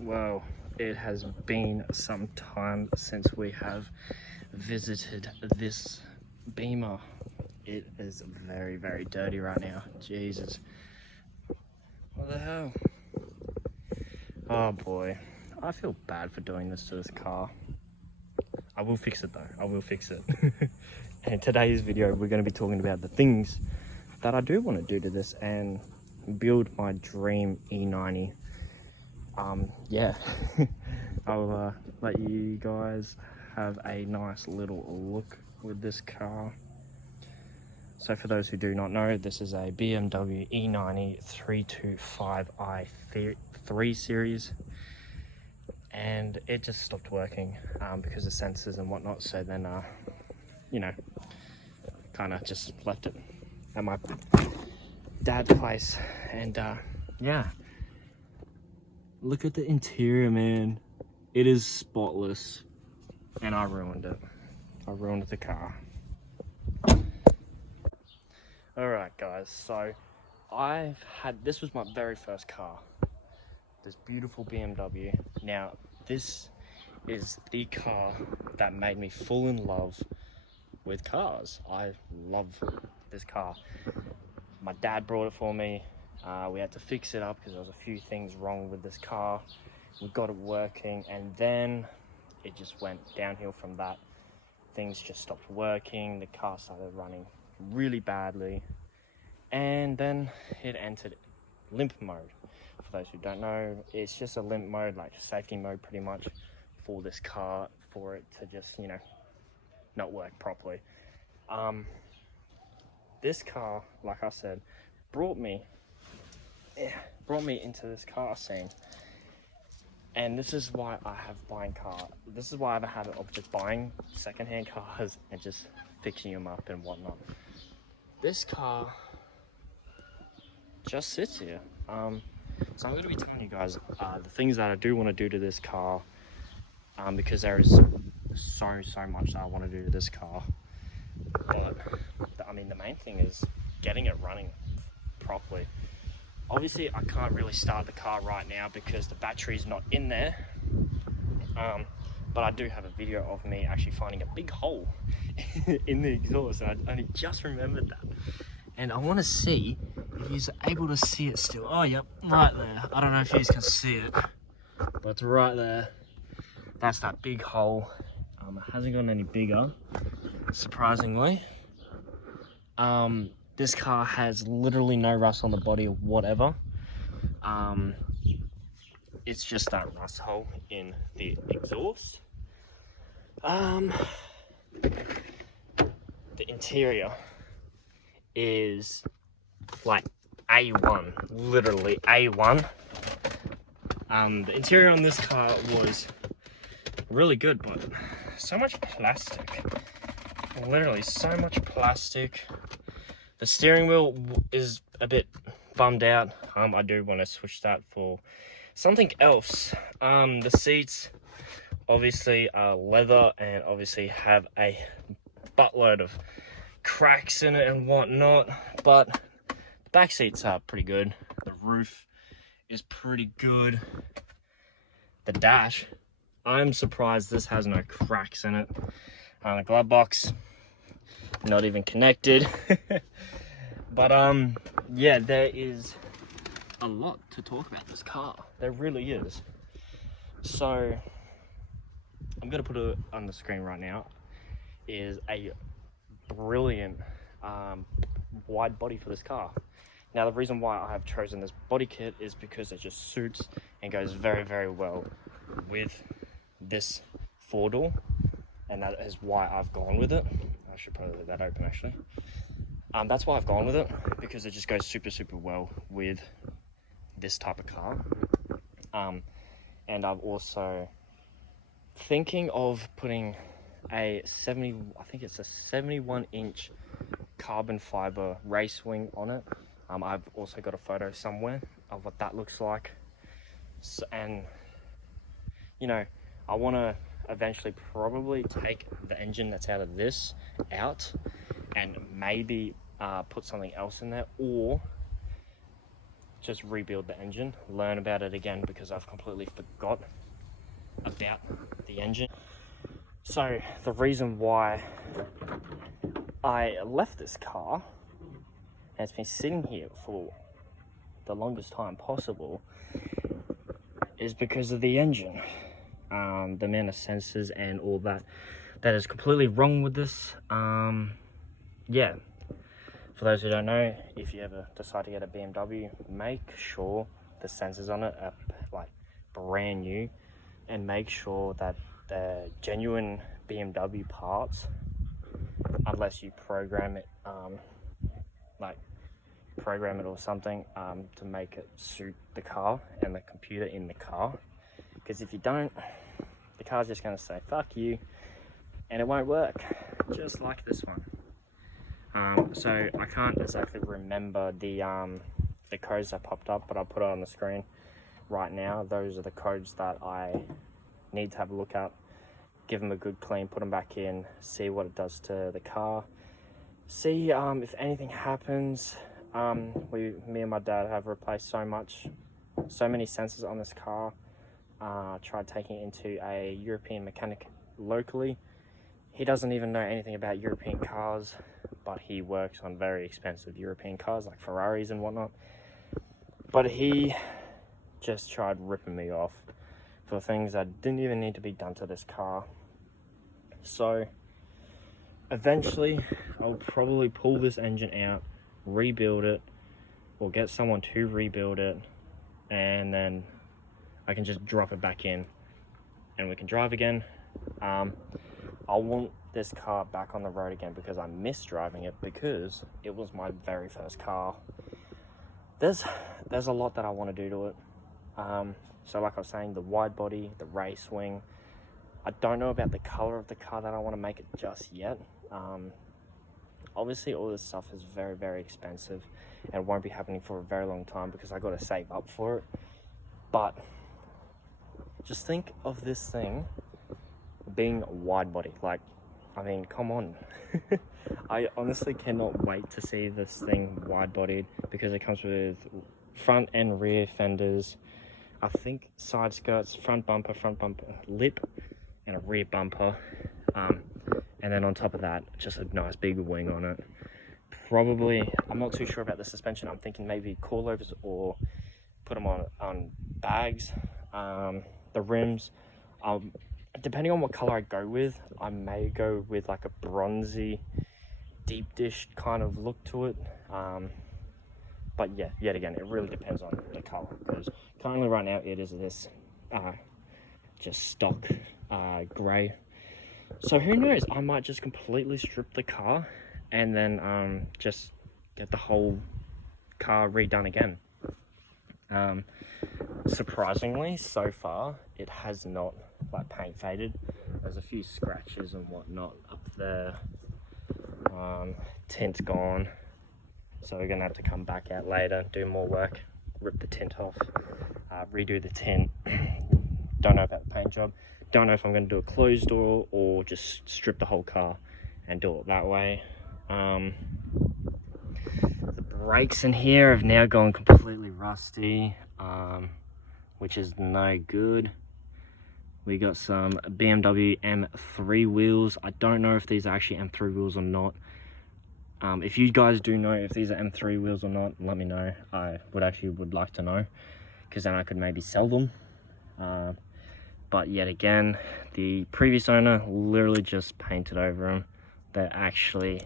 Well, it has been some time since we have visited this Beamer. It is very, very dirty right now. Jesus. What the hell? Oh boy. I feel bad for doing this to this car. I will fix it though. I will fix it. And in today's video, we're going to be talking about the things that I do want to do to this and build my dream E90. Yeah, I'll let you guys have a nice little look with this car. So for those who do not know, this is a BMW E90 325i3 series, and it just stopped working because of sensors and whatnot. So then, you know, kind of just left it at my dad's place, and yeah. Look at the interior, man. It is spotless. And I ruined it. I ruined the car. Alright guys, so this was my very first car. This beautiful BMW. Now, this is the car that made me fall in love with cars. I love this car. My dad brought it for me. We had to fix it up because there was a few things wrong with this car. We got it working, and then it just went downhill from that. Things just stopped working. The car started running really badly, and then it entered limp mode. For those who don't know, it's just a limp mode, like safety mode pretty much, for this car, for it to just, you know, not work properly. This car, like I said, brought me into this car scene, and this is why I have this is why I have a habit of just buying secondhand cars and just fixing them up and whatnot. This car just sits here. So I'm going to be telling you guys the things that I do want to do to this car, because there is so much that I want to do to this car. But I mean, the main thing is getting it running properly. Obviously, I can't really start the car right now because the battery is not in there. But I do have a video of me actually finding a big hole in the exhaust. And I only just remembered that. And I want to see if you're able to see it still. Oh, yep, right there. I don't know if you can see it, but it's right there. That's that big hole. It hasn't gotten any bigger, surprisingly. This car has literally no rust on the body or whatever. It's just that rust hole in the exhaust. The interior is like A1, literally A1. The interior on this car was really good, but so much plastic. Literally so much plastic. The steering wheel is a bit bummed out. I do want to switch that for something else. The seats obviously are leather and obviously have a buttload of cracks in it and whatnot, but the back seats are pretty good. The roof is pretty good. The dash, I'm surprised this has no cracks in it. The glove box, not even connected. But yeah, there is a lot to talk about this car. There really is. So I'm gonna put it on the screen right now. Is a brilliant wide body for this car. Now, the reason why I have chosen this body kit is because it just suits and goes very, very well with this 4-door, and that is why I've gone with it. I should probably leave that open actually. That's why I've gone with it, because it just goes super well with this type of car. And I'm also thinking of putting I think it's a 71-inch carbon fiber race wing on it. I've also got a photo somewhere of what that looks like. So, and you know, I want to eventually probably take the engine that's out of this out and maybe put something else in there, or just rebuild the engine, learn about it again, because I've completely forgot about the engine. So the reason why I left this car, and it's been sitting here for the longest time possible, is because of the engine. The amount of sensors and all that is completely wrong with this. Yeah, for those who don't know, if you ever decide to get a BMW, make sure the sensors on it are like brand new, and make sure that the genuine BMW parts, unless you program it, program it or something, to make it suit the car and the computer in the car. Because if you don't, the car's just going to say fuck you, and it won't work, just like this one. So I can't exactly remember the codes that popped up, but I'll put it on the screen right now. Those are the codes that I need to have a look at, give them a good clean, put them back in, see what it does to the car, see if anything happens. Me and my dad have replaced so many sensors on this car. Tried taking it into a European mechanic locally. He doesn't even know anything about European cars, but he works on very expensive European cars like Ferraris and whatnot. But he just tried ripping me off for things that didn't even need to be done to this car. So eventually I'll probably pull this engine out, rebuild it, or get someone to rebuild it, and then I can just drop it back in and we can drive again. I want this car back on the road again because I miss driving it, because it was my very first car. There's a lot that I want to do to it. So like I was saying, the wide body, the race wing. I don't know about the color of the car that I want to make it just yet. Obviously all this stuff is very, very expensive and won't be happening for a very long time because I got to save up for it. But just think of this thing being wide body. Like, I mean, come on. I honestly cannot wait to see this thing wide bodied, because it comes with front and rear fenders, I think side skirts, front bumper lip, and a rear bumper, and then on top of that, just a nice big wing on it. Probably, I'm not too sure about the suspension. I'm thinking maybe coilovers or put them on bags. The rims, depending on what color I go with, I may go with like a bronzy, deep dish kind of look to it. But yeah, yet again, it really depends on the color, because currently right now it is this just stock gray. So who knows, I might just completely strip the car and then just get the whole car redone again. Surprisingly, so far it has not like paint faded. There's a few scratches and whatnot up there. Tint's gone, so we're gonna have to come back out later, do more work, rip the tint off, redo the tint. Don't know about the paint job. Don't know if I'm gonna do a closed door or just strip the whole car and do it that way. The brakes in here have now gone completely rusty, which is no good. We got some BMW M3 wheels. I don't know if these are actually M3 wheels or not. If you guys do know if these are M3 wheels or not, let me know. I would like to know, because then I could maybe sell them. But yet again, the previous owner literally just painted over them. They're actually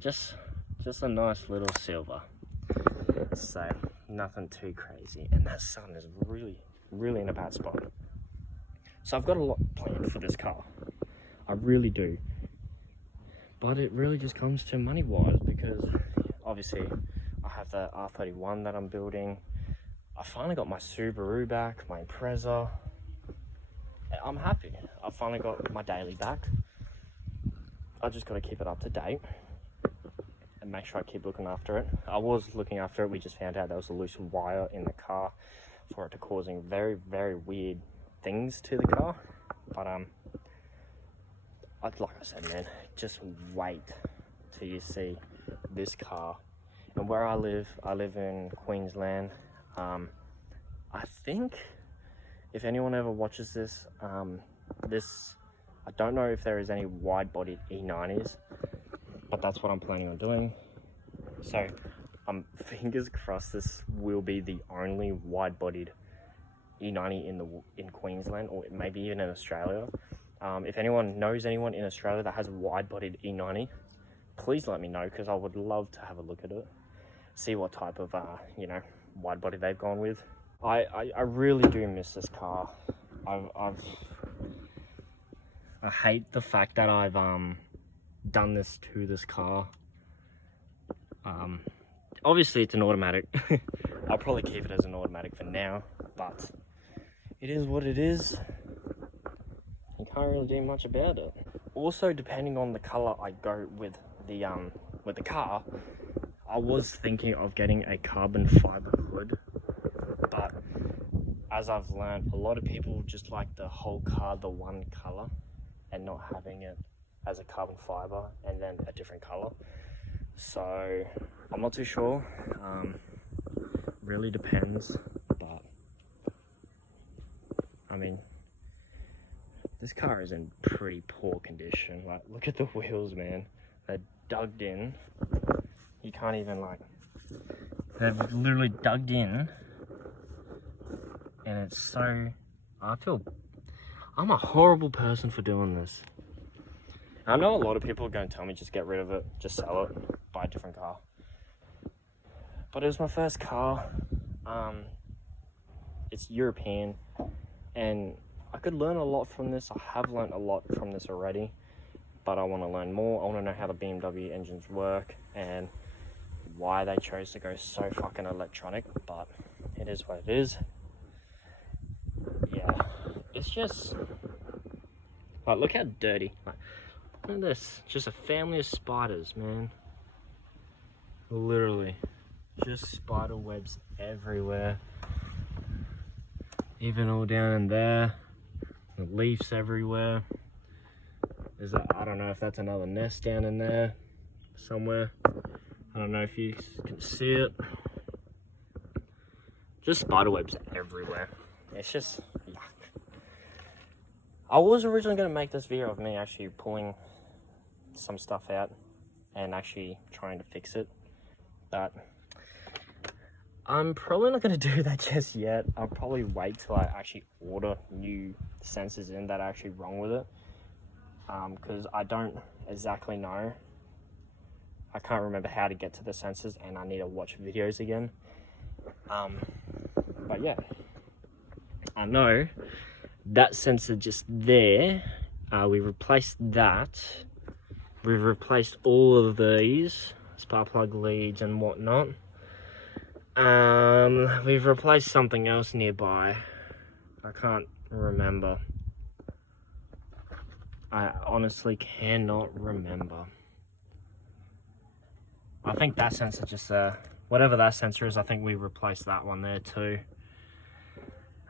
just a nice little silver. So nothing too crazy, and that sun is really in a bad spot. So I've got a lot planned for this car, I really do, but it really just comes to money wise, because obviously I have the R31 that I'm building. I finally got my Subaru back, my Impreza. I'm happy. I finally got my daily back. I just got to keep it up to date and make sure I keep looking after it. I was looking after it. We just found out there was a loose wire in the car for it to causing very, very weird things to the car. But like I said, man, just wait till you see this car And where I live in Queensland. I think if anyone ever watches this, I don't know if there is any wide-bodied E90s, but that's what I'm planning on doing. So fingers crossed this will be the only wide-bodied E90 in Queensland, or maybe even in Australia. If anyone knows anyone in Australia that has a wide-bodied E90, please let me know, because I would love to have a look at it, see what type of you know, wide body they've gone with. I really do miss this car. I hate the fact that I've done this to this car. Obviously it's an automatic. I'll probably keep it as an automatic for now, but it is what it is. You can't really do much about it. Also, depending on the color I go with the car, I was thinking of getting a carbon fiber hood, but as I've learned, a lot of people just like the whole car the one color and not having it as a carbon fiber and then a different color. So I'm not too sure. Really depends, but I mean, this car is in pretty poor condition. Like, look at the wheels, man. They're dug in. You can't even, like, they've literally dug in, and it's so, I'm a horrible person for doing this. I know a lot of people are going to tell me just get rid of it, just sell it, buy a different car. But it was my first car. It's European, and I could learn a lot from this. I have learned a lot from this already, but I want to learn more. I want to know how the BMW engines work and why they chose to go so fucking electronic, but it is what it is. Yeah, it's just, like, look how dirty. Like, look at this, just a family of spiders, man. Literally, just spider webs everywhere. Even all down in there, the leaves everywhere. There's a, I don't know if that's another nest down in there somewhere. I don't know if you can see it. Just spider webs everywhere. It's just yuck. I was originally going to make this video of me actually pulling some stuff out and actually trying to fix it, but I'm probably not going to do that just yet. I'll probably wait till I actually order new sensors in that are actually wrong with it, because I don't exactly know. I can't remember how to get to the sensors, and I need to watch videos again. But yeah, I know that sensor just there, we replaced that. We've replaced all of these spark plug leads and whatnot. We've replaced something else nearby. I can't remember. I honestly cannot remember. I think that sensor just whatever that sensor is, I think we replaced that one there too.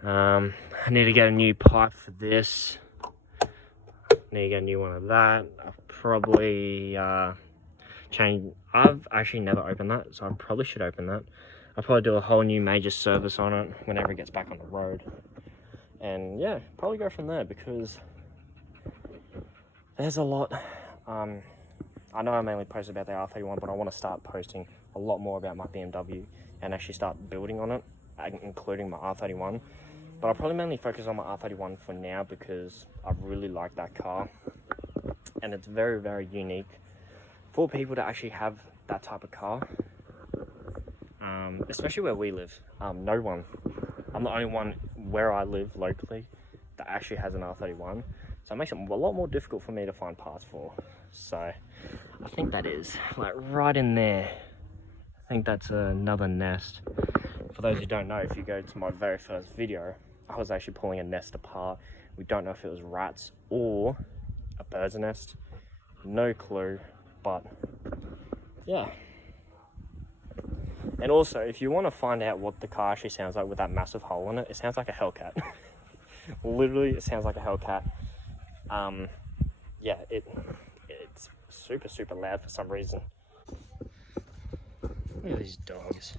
I need to get a new pipe for this. Need to get a new one of that. I'll probably change. I've actually never opened that, so I probably should open that. I'll probably do a whole new major service on it whenever it gets back on the road. And yeah, probably go from there, because there's a lot. I know I mainly posted about the R31, but I want to start posting a lot more about my BMW and actually start building on it, including my R31. But I'll probably mainly focus on my R31 for now, because I really like that car. And it's very, very unique for people to actually have that type of car. Especially where we live. No one. I'm the only one where I live locally that actually has an R31. So it makes it a lot more difficult for me to find parts for. So I think that is, like, right in there. I think that's another nest. For those who don't know, if you go to my very first video, I was actually pulling a nest apart. We don't know if it was rats or a bird's nest. No clue, but yeah. And also, if you want to find out what the car actually sounds like with that massive hole in it, it sounds like a Hellcat. Literally, it sounds like a Hellcat. Yeah, it's super, super loud for some reason. Look at these dogs.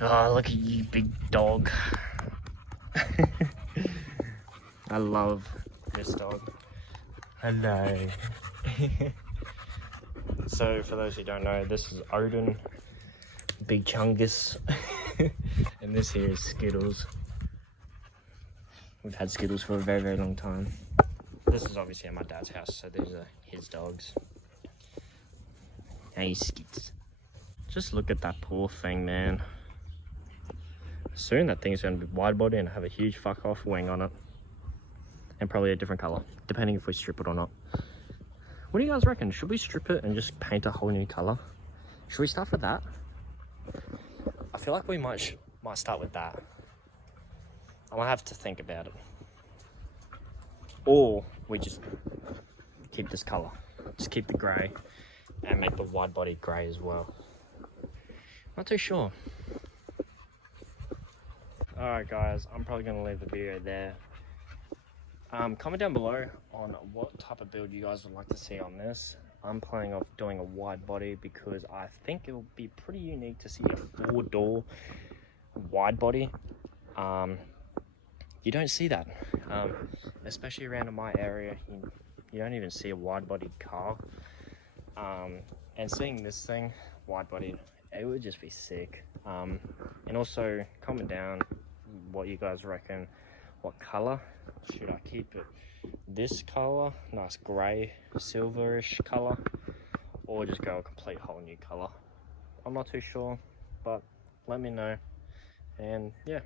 Oh, look at you, big dog. I love this dog. Hello. So, for those who don't know, this is Odin, Big Chungus, and this here is Skittles. We've had Skittles for a very, very long time. This is obviously at my dad's house, so these are his dogs. Hey, Skits. Just look at that poor thing, man. Soon that thing's going to be wide body and have a huge fuck off wing on it. And probably a different colour, depending if we strip it or not. What do you guys reckon? Should we strip it and just paint a whole new colour? Should we start with that? I feel like we might start with that. I'm gonna have to think about it. Or we just keep this colour. Just keep the grey and make the wide body grey as well. Not too sure. Alright guys, I'm probably gonna leave the video there. Comment down below on what type of build you guys would like to see on this. I'm planning on doing a wide body because I think it will be pretty unique to see a 4-door wide body. You don't see that, especially around in my area. You don't even see a wide body car. And seeing this thing, wide body, it would just be sick. And also comment down what you guys reckon. What color should I keep it? This color, nice gray, silverish color, or just go a complete whole new color. I'm not too sure, but let me know. And yeah.